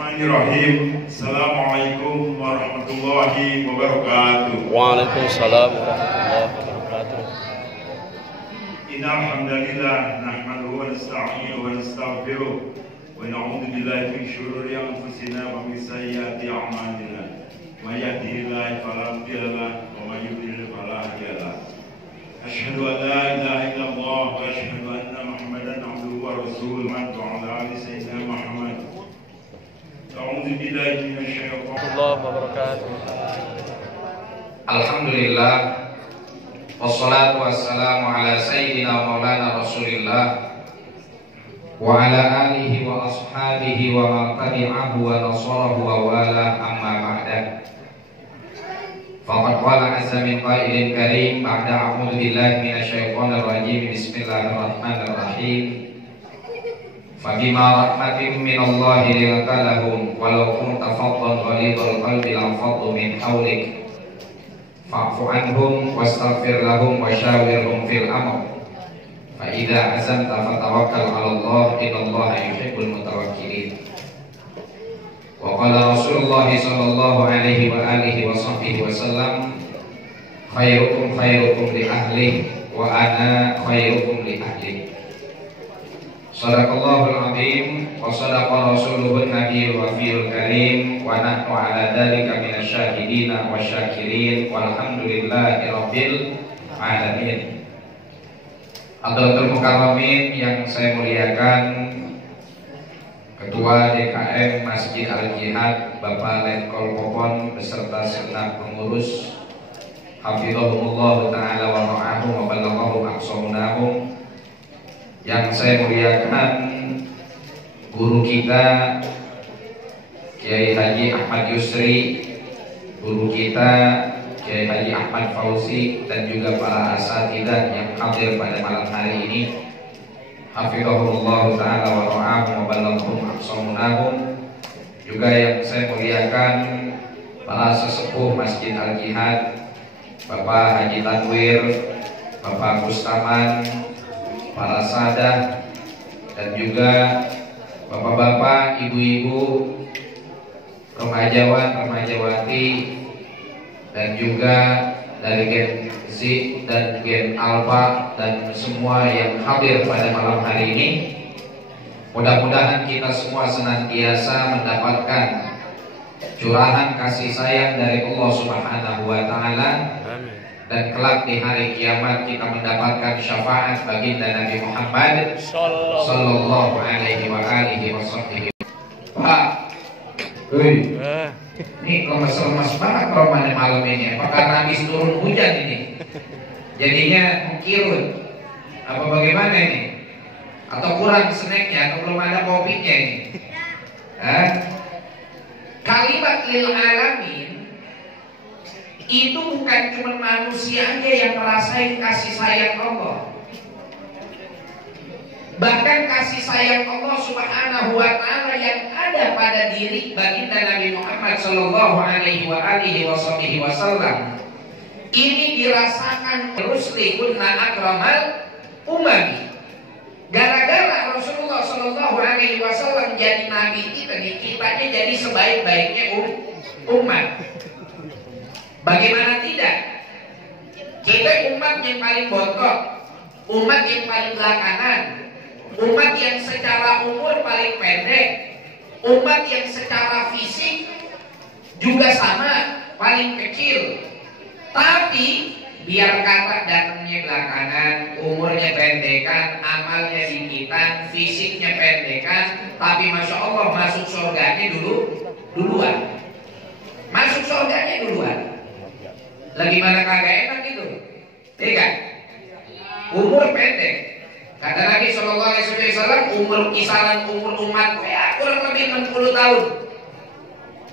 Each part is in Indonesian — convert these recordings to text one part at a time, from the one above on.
Bismillahirrahmanirrahim. Assalamualaikum warahmatullahi wabarakatuh. Waalaikumsalam warahmatullahi wabarakatuh. Innal hamdalillah nahmaduhu wa nasta'inuhu wa nastaghfiruh wa na'udzu billahi min shururi anfusina wa min sayyiati a'malina. May yahdihillahu fala mudilla lahu wa may yudlil fala hadiya lahu. Asyhadu an la ilaha illallah wa asyhadu anna Muhammadan abduhu wa rasuluhu wa ala ali sayyidina Muhammad. A'udzu billahi minasyaitonir Warahmatullahi wabarakatuh. Alhamdulillah wassalatu wassalamu ala sayyidina maulana Rasulillah wa ala alihi wa ashabihi wa man tabi'ahu wa nasarahu wa wala amma ba'da. Faqad qala azza min qailin karim ba'da a'udzu billahi minasyaitonir rajim. Bismillahirrahmanirrahim. Fabima rahmatin minallahi linta lahum walau kunta faddan ghalidhal qalbi lanfaddu min hawlik fa'fu anhum wastaghfir lahum wa syawirhum fil amr fa idza azamta fatawakkal 'ala Allah innallaha yuhibbul mutawakkilin. Wa qala Rasulullah sallallahu alaihi wa alihi wa sahbihi wasallam khairukum khairukum li ahlihi wa ana khairukum li ahli. Sadaqallahul azim wa sadaqa rasuluhun nabiyul wafiyul karim wa nahnu ala dhalika minasyahidina wa syakirin walhamdulillahi rabbil alamin. Hadratul mukarramin yang saya muliakan, Ketua DKM Masjid Al-Jihad Bapak Letkol Popon beserta segenap pengurus, hafizahumullah ta'ala wa ra'ahu wa ballaghahu aqsamunahum. Yang saya muliakan guru kita Kiai Haji Ahmad Yusri, guru kita Kiai Haji Ahmad Fauzi, dan juga para asatidzah yang hadir pada malam hari ini, hafizahumullah ta'ala wa ra'ahum wa ballaghum aqsamunahum. Juga yang saya muliakan para sesepuh Masjid Al-Jihad, Bapak Haji Tanwir, Bapak Gustaman, para sadah, dan juga bapak-bapak, ibu-ibu, remajawan, remajawati, dan juga dari Gen Z dan Gen Alpha dan semua yang hadir pada malam hari ini. Mudah-mudahan kita semua senantiasa mendapatkan curahan kasih sayang dari Allah Subhanahu wa ta'ala, dan kelak di hari kiamat kita mendapatkan syafaat baginda Nabi Muhammad sallallahu alaihi wa alihi wasallam. Pak, ini lemas-lemas banget kalau malam ini. Apa karena habis turun hujan ini? Jadinya mengkirut. Apa bagaimana ini? Atau kurang snacknya, atau belum ada kopinya ini? Kalimat lil alamin itu bukan cuma manusianya yang merasain kasih sayang Allah. Bahkan kasih sayang Allah Subhanahu wa ta'ala yang ada pada diri baginda Nabi Muhammad sallallahu alaihi wa alihi wasallam ini dirasakan terus likunna akramal umami. Gara-gara Rasulullah sallallahu alaihi wasallam jadi nabi kitanya jadi sebaik-baiknya umat. Bagaimana tidak? Kita umat yang paling botok, umat yang paling belakangan, umat yang secara umur paling pendek, umat yang secara fisik juga sama, paling kecil. Tapi biar kata datangnya belakangan, umurnya pendekan, amalnya dikitan, fisiknya pendekan, tapi masya Allah masuk surganya duluan. Masuk surganya duluan. Lagi mana kagak enak itu, iya kan? Umur pendek. Kata Nabi Shallallahu Alaihi Wasallam, kisaran umur umat ya kurang lebih 60 tahun.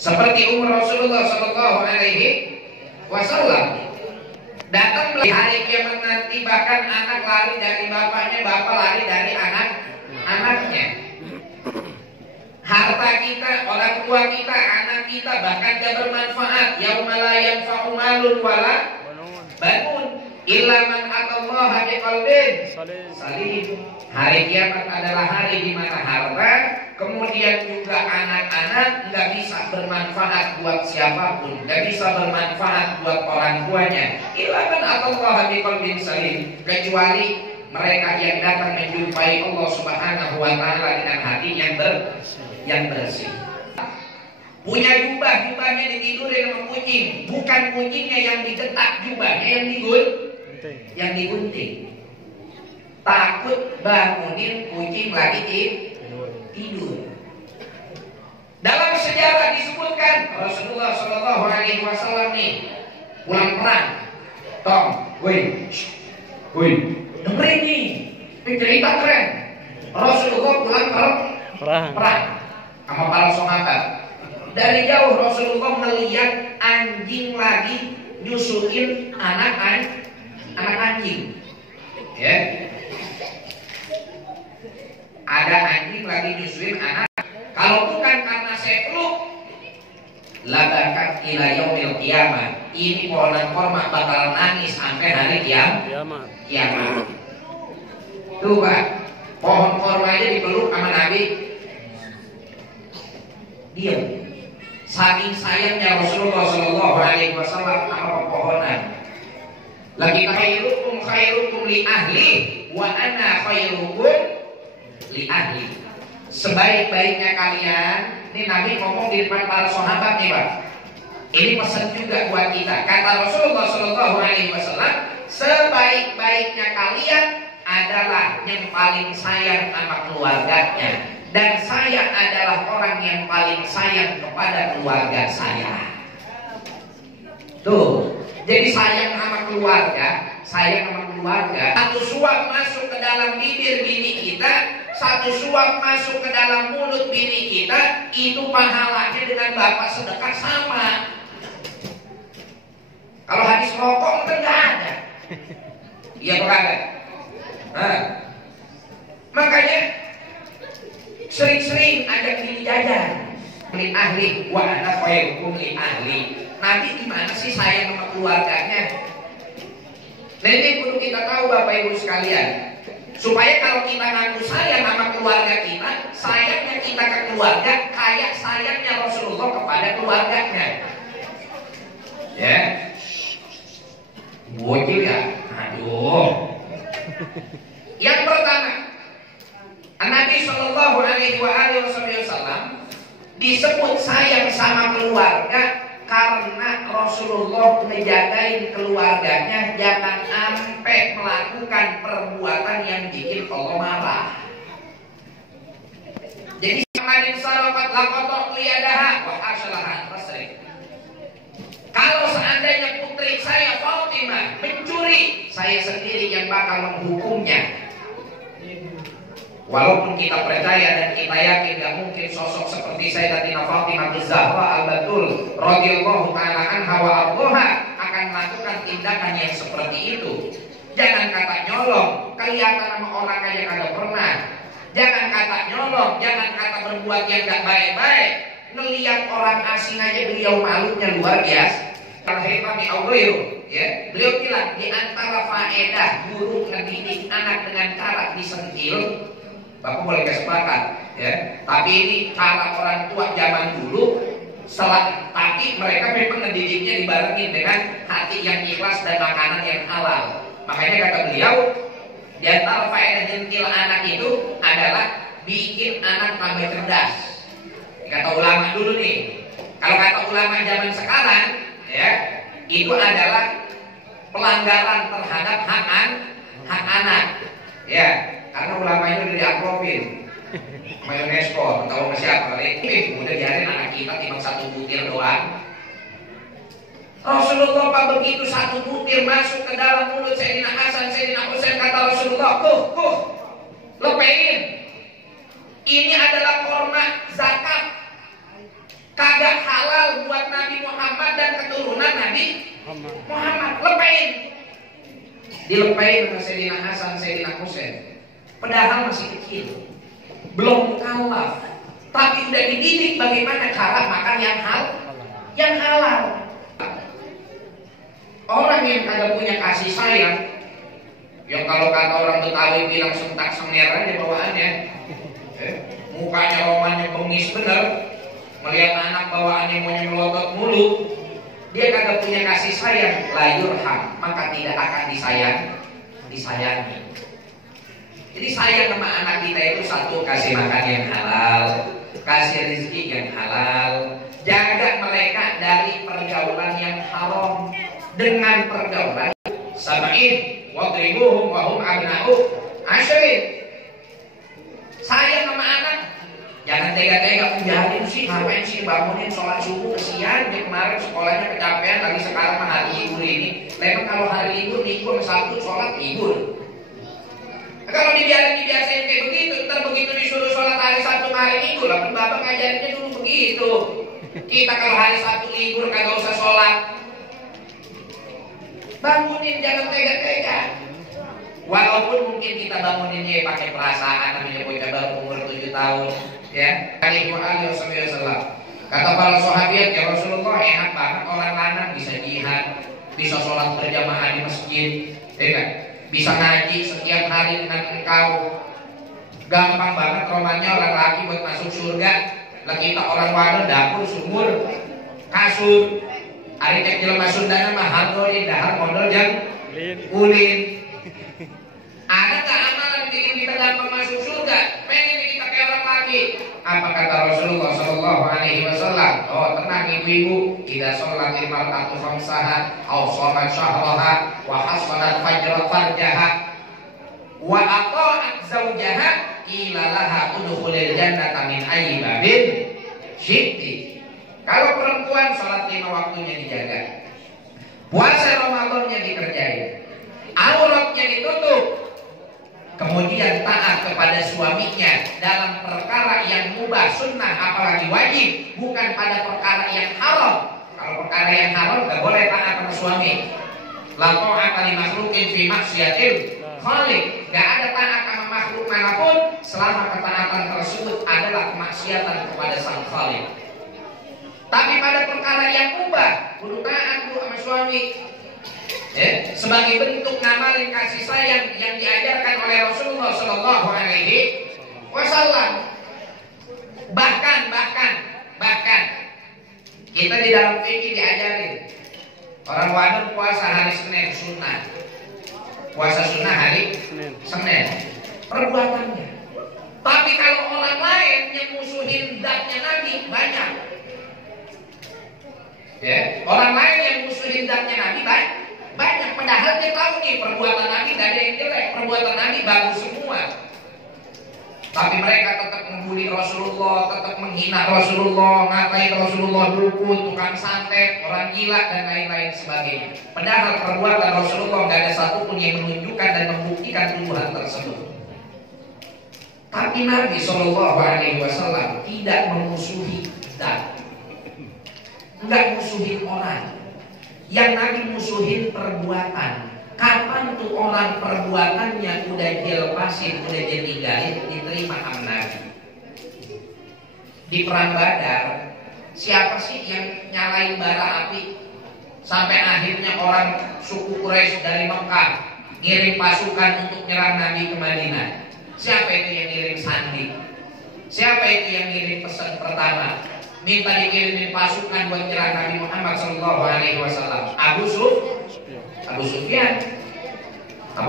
Seperti umur Rasulullah Shallallahu Alaihi Wasallam. Datang hari kiamat nanti bahkan anak lari dari bapaknya, bapak lari dari anaknya. Harta kita, orang tua kita, anak kita bahkan gak bermanfaat. Yauma la yanfa'u malun wala banun illa man atallaha biqalbin salim. Hari kiamat adalah hari di mana harta kemudian juga anak-anak nggak bisa bermanfaat buat siapapun, nggak bisa bermanfaat buat orang tuanya. Ilakan Allah biqalbin salim, kecuali mereka yang datang menjumpai Allah Subhanahu wa taala dengan hati yang bersih. Punya jubahnya ditidurin sama kucing, bukan kucingnya yang dicetak, jubahnya yang digunting. Takut bangunin kucing lagi tidur. Dalam sejarah disebutkan Rasulullah Shallallahu Alaihi Wasallam nih pulang perang, dengerin nih, cerita keren. Rasulullah pulang perang sama para sahabat. Dari jauh Rasulullah melihat anjing lagi nyusuin anak anjing, ya. Ada anjing lagi nyusuin anak. Kalau bukan karena saya peluk, labakat ila yaumil qiyamah. Ini pohonan korma bakal nangis sampai hari kiamat. Tuh Pak, pohon korma aja dipeluk sama Nabi, diam. Saking sayangnya Rasulullah Shallallahu Alaihi Wasallam sama pepohonan. Lagi khairukum li ahli wa ana khairukum li ahli. Sebaik-baiknya kalian, ini Nabi ngomong di depan para sahabat nih Pak. Ini pesan juga buat kita. Kata Rasulullah Shallallahu Alaihi Wasallam, sebaik-baiknya kalian adalah yang paling sayang sama keluarganya. Dan saya adalah orang yang paling sayang kepada keluarga saya. Tuh, jadi sayang sama keluarga. Satu suap masuk ke dalam bibir bini kita, satu suap masuk ke dalam mulut bini kita, itu pahalanya dengan bapak sedekah sama. Kalau hadis rokok kan nggak ada. Iya bukan? Makanya sering-sering ajak bini jajan. Li ahli wa ana khairukum li ahli. Nabi gimana sih sayang sama keluarganya? Nah ini perlu kita tahu Bapak Ibu sekalian, supaya kalau kita ngaku sayang sama keluarga kita, sayangnya kita ke keluarga kayak sayangnya Rasulullah kepada keluarganya. Ya, bocil ya, aduh. Yang pertama, Nabi Shallallahu Alaihi Wasallam disebut sayang sama keluarga karena Rasulullah ngejagain keluarganya jangan sampai melakukan perbuatan yang bikin Allah marah. Jadi samanin salamat lakotok liyadaha wa asyalahan tasrik. Kalau seandainya putri saya Fatimah mencuri, saya sendiri yang bakal menghukumnya. Walaupun kita percaya dan kita yakin gak mungkin sosok seperti Sayyidatina Fatimah Az-Zahra Al-Batul radhiyallahu ta'ala anha wa ardhaha akan melakukan tindakan yang seperti itu. Jangan kata nyolong, kelihatan sama orang aja kagak pernah. Jangan kata nyolong, jangan kata berbuat yang gak baik-baik. Ngelihat orang asing aja beliau malunya luar biasa. Ya, beliau bilang di antara faedah guru ngedidik anak dengan cara disentil. Bapak boleh kesepakatan, ya. Tapi ini cara orang tua zaman dulu, tapi mereka memang ngedidiknya dibarengin dengan hati yang ikhlas dan makanan yang halal. Makanya kata beliau, di antara faedah nyentil anak itu adalah bikin anak tambah cerdas. Kata ulama dulu nih, kalau kata ulama zaman sekarang, ya, itu adalah pelanggaran terhadap hak anak, ya. Karena ulama itu udah diakrofin mayonesko, tahu masih apa kali udah biarin anak kita timbang satu butir doang. Rasulullah Pak begitu satu butir masuk ke dalam mulut Sayyidina Hasan, Sayyidina Husain, kata Rasulullah, lepein. Ini adalah korma zakat, kagak halal buat Nabi Muhammad dan keturunan Nabi Muhammad. Lepein. Dilepein sama Sayyidina Hasan, Sayyidina Husain. Padahal masih kecil, belum mukallaf, tapi udah dididik bagaimana cara makan yang halal. Orang yang kagak punya kasih sayang, yang kalau kata orang Betawi bilang sentak senger aja bawaannya, mukanya romannya bengis bener, melihat anak bawaannya maunya melotot mulu, dia kagak punya kasih sayang, la yurham, maka tidak akan disayangi. Jadi sayang sama anak kita itu satu, kasih makan yang halal, kasih rezeki yang halal, jaga mereka dari pergaulan yang haram. Dengan pergaulan sab'in wadribuhum wa hum abna'u asyrin. Sayang sama anak, jangan tega-tega penjahatin sih, ngapain sih bangunin sholat subuh kesian, dia kemarin sekolahnya kecapean, lagi sekarang mah hari libur ini. Memang kalau hari libur minggu sama Sabtu sholat libur. Nah, kalau dibiasain kayak begitu, ntar begitu disuruh sholat hari Sabtu hari Minggu, lah pun bapak ngajarinnya dulu begitu. Kita kalau hari Sabtu libur kagak usah sholat. Bangunin, jangan tega-tega. Walaupun mungkin kita banguninnya pakai perasaan, namanya bocah baru umur 7 tahun, ya. Kata para sahabat, ya Rasulullah, enak banget orang lanang bisa jihad, bisa sholat berjamaah di masjid, ya kan? Bisa ngaji setiap hari dengan engkau. Gampang banget romannya orang laki buat masuk surga. Lah kita orang wadon dapur sumur kasur. Ari teh jelema Sundana mah handolin dahar modal jang ulin. Ada nggak amalan bikin kita gampang masuk surga? Pengen kita kayak orang laki. Apa kata Rasulullah Shallallahu Alaihi Wasallam? Oh tenang ibu-ibu, tidak sholat mar'atu khamsaha, au sholat syahraha, wa hasanat farjaha, wa ata'at zawjaha, ila laha udkhulil jannata min ayyi babin syi'ti. Kalau perempuan sholat 5 waktunya dijaga, puasa Ramadannya dikerjain, auratnya ditutup, kemudian taat kepada suaminya dalam perkara yang mubah sunnah apalagi wajib, bukan pada perkara yang haram. Kalau perkara yang haram gak boleh taat sama suami. La ta'ata li makhluqin fi maksiatil khaliq. Gak ada taat sama makhluk manapun selama ketaatan tersebut adalah kemaksiatan kepada sang khaliq. Tapi pada perkara yang mubah kudu taat sama suami. Ya, sebagai bentuk ngamalin kasih sayang yang diajarkan oleh Rasulullah Shallallahu Alaihi Wasallam. Bahkan kita di dalam fikih diajarin orang wadon puasa hari Senin sunnah, puasa sunnah hari Senin perbuatannya. Tapi kalau orang lain yang musuhin zatnya Nabi banyak, ya, orang lain yang musuhin zatnya Nabi banyak, padahal dia tahu nih perbuatan Nabi gak ada yang jelek, perbuatan Nabi bagus semua. Tapi mereka tetap membuli Rasulullah, tetap menghina Rasulullah, ngatain Rasulullah dukun, tukang santet, orang gila dan lain-lain sebagainya. Padahal perbuatan Rasulullah gak ada satupun yang menunjukkan dan membuktikan tuduhan tersebut. Tapi Nabi Shallallahu Alaihi Wasallam tidak memusuhi zat, enggak musuhin orang. Yang Nabi musuhin perbuatan. Kapan tuh orang perbuatannya udah dilepasin, udah ditinggalin, diterima sama Nabi? Di perang Badar, siapa sih yang nyalain bara api sampai akhirnya orang suku Quraisy dari Mekah ngirim pasukan untuk nyerang Nabi ke Madinah? Siapa itu yang ngirim sandi? Siapa itu yang ngirim pesan pertama? Minta dikirimin pasukan buat nyerang Nabi Muhammad Sallallahu Alaihi Wasallam. Abu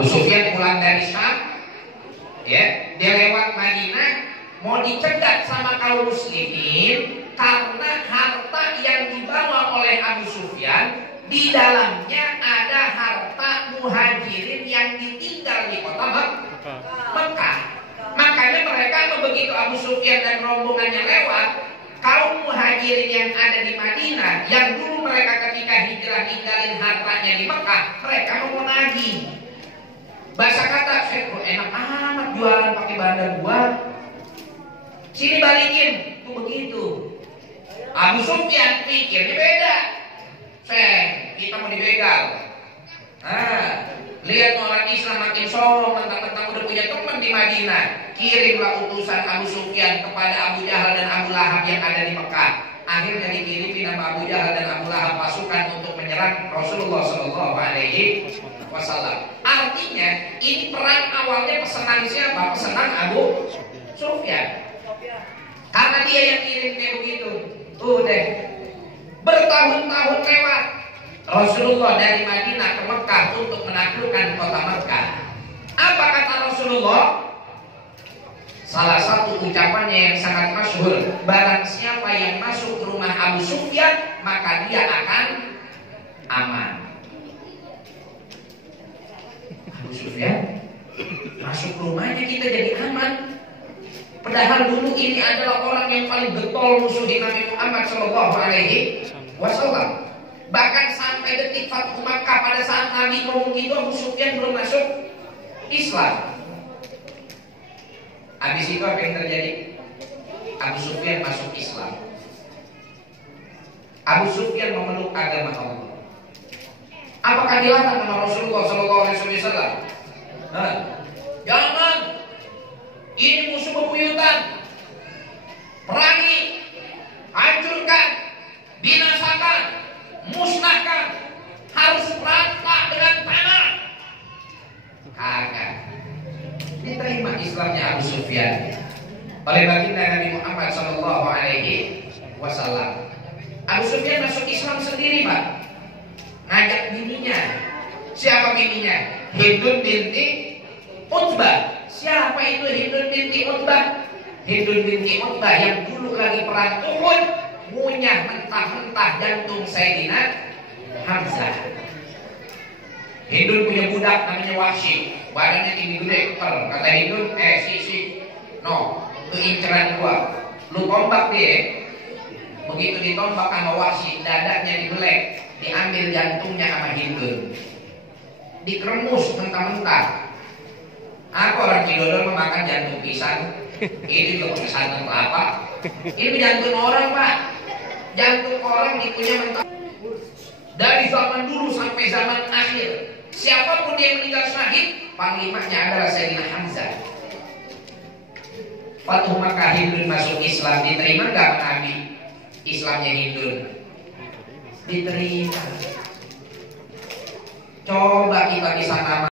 Sufyan pulang dari Syam, ya, dia lewat Madinah, mau dicegat sama kaum muslimin karena harta yang dibawa oleh Abu Sufyan di dalamnya ada harta muhajirin yang ditinggal di kota Mekah. Makanya mereka begitu Abu Sufyan dan rombongannya lewat, kaum muhajirin yang ada di Madinah, yang dulu mereka ketika hijrah ninggalin hartanya di Mekah, mereka mau nagih. Bahasa kata, saya enak amat jualan pakai bandar gua, sini balikin, tuh begitu. Abu Sufyan pikirnya beda, kita mau dibegal. Lihat orang Islam makin sombong, mentang-mentang udah punya teman di Madinah. Kirimlah utusan Abu Sufyan kepada Abu Jahal dan Abu Lahab yang ada di Mekah. Akhirnya dikirimin nama Abu Jahal dan Abu Lahab pasukan untuk menyerang Rasulullah Shallallahu Alaihi Wasallam. Artinya ini perang awalnya pesanan siapa? Pesanan Abu Sufyan. Karena dia yang kirim kayak begitu. Udah bertahun-tahun lewat, Rasulullah dari Madinah ke Mekah untuk menaklukkan kota Mekah. Apa kata Rasulullah? Salah satu ucapannya yang sangat masyhur, barang siapa yang masuk ke rumah Abu Sufyan, maka dia akan aman. Abu Sufyan masuk rumahnya, kita jadi aman. Padahal dulu ini adalah orang yang paling getol musuhin Nabi Muhammad Shallallahu Alaihi Wasallam. Bahkan sampai detik Fathu Makkah, pada saat Nabi ngomong itu, Abu Sufyan belum masuk Islam. Habis itu apa yang terjadi? Abu Sufyan masuk Islam. Abu Sufyan memeluk agama Allah. Apakah dilarang sama Rasulullah Shallallahu Alaihi Wasallam? Jangan. Ini musuh bebuyutan. Perangi, hancurkan, binasakan, musnahkan. Harus rata dengan tanah. Kagak. Diterima Islamnya Abu Sufyan oleh baginda Nabi Muhammad Sallallahu Alaihi Wasallam. Abu Sufyan masuk Islam sendiri, Pak. Ngajak bininya. Siapa bininya? Hindun binti Utbah. Siapa itu Hindun binti Utbah? Hindun binti Utbah yang dulu lagi perang Uhud, ngunyah mentah-mentah jantung Sayyidina Hamzah. Hindun punya budak namanya Wahsy, badannya tinggi gede, kata Hindun, no, itu inceran gua, lu tombak dia. Begitu ditombak sama Wahsy, dadanya dibelek, diambil jantungnya sama Hindun, dikeremus mentah-mentah. Aku orang Cidodol memakan jantung pisang, ini juga pakai santan apa? Ini jantung orang, Pak, jantung orang dikunyah mentah. Dari zaman dulu sampai zaman akhir, siapapun yang meninggal syahid, panglimanya adalah Sayyidina Hamzah. Fathu Makkah, Hindun masuk Islam, diterima gak Nabi? Islamnya Hindun diterima. Coba kita kisah nama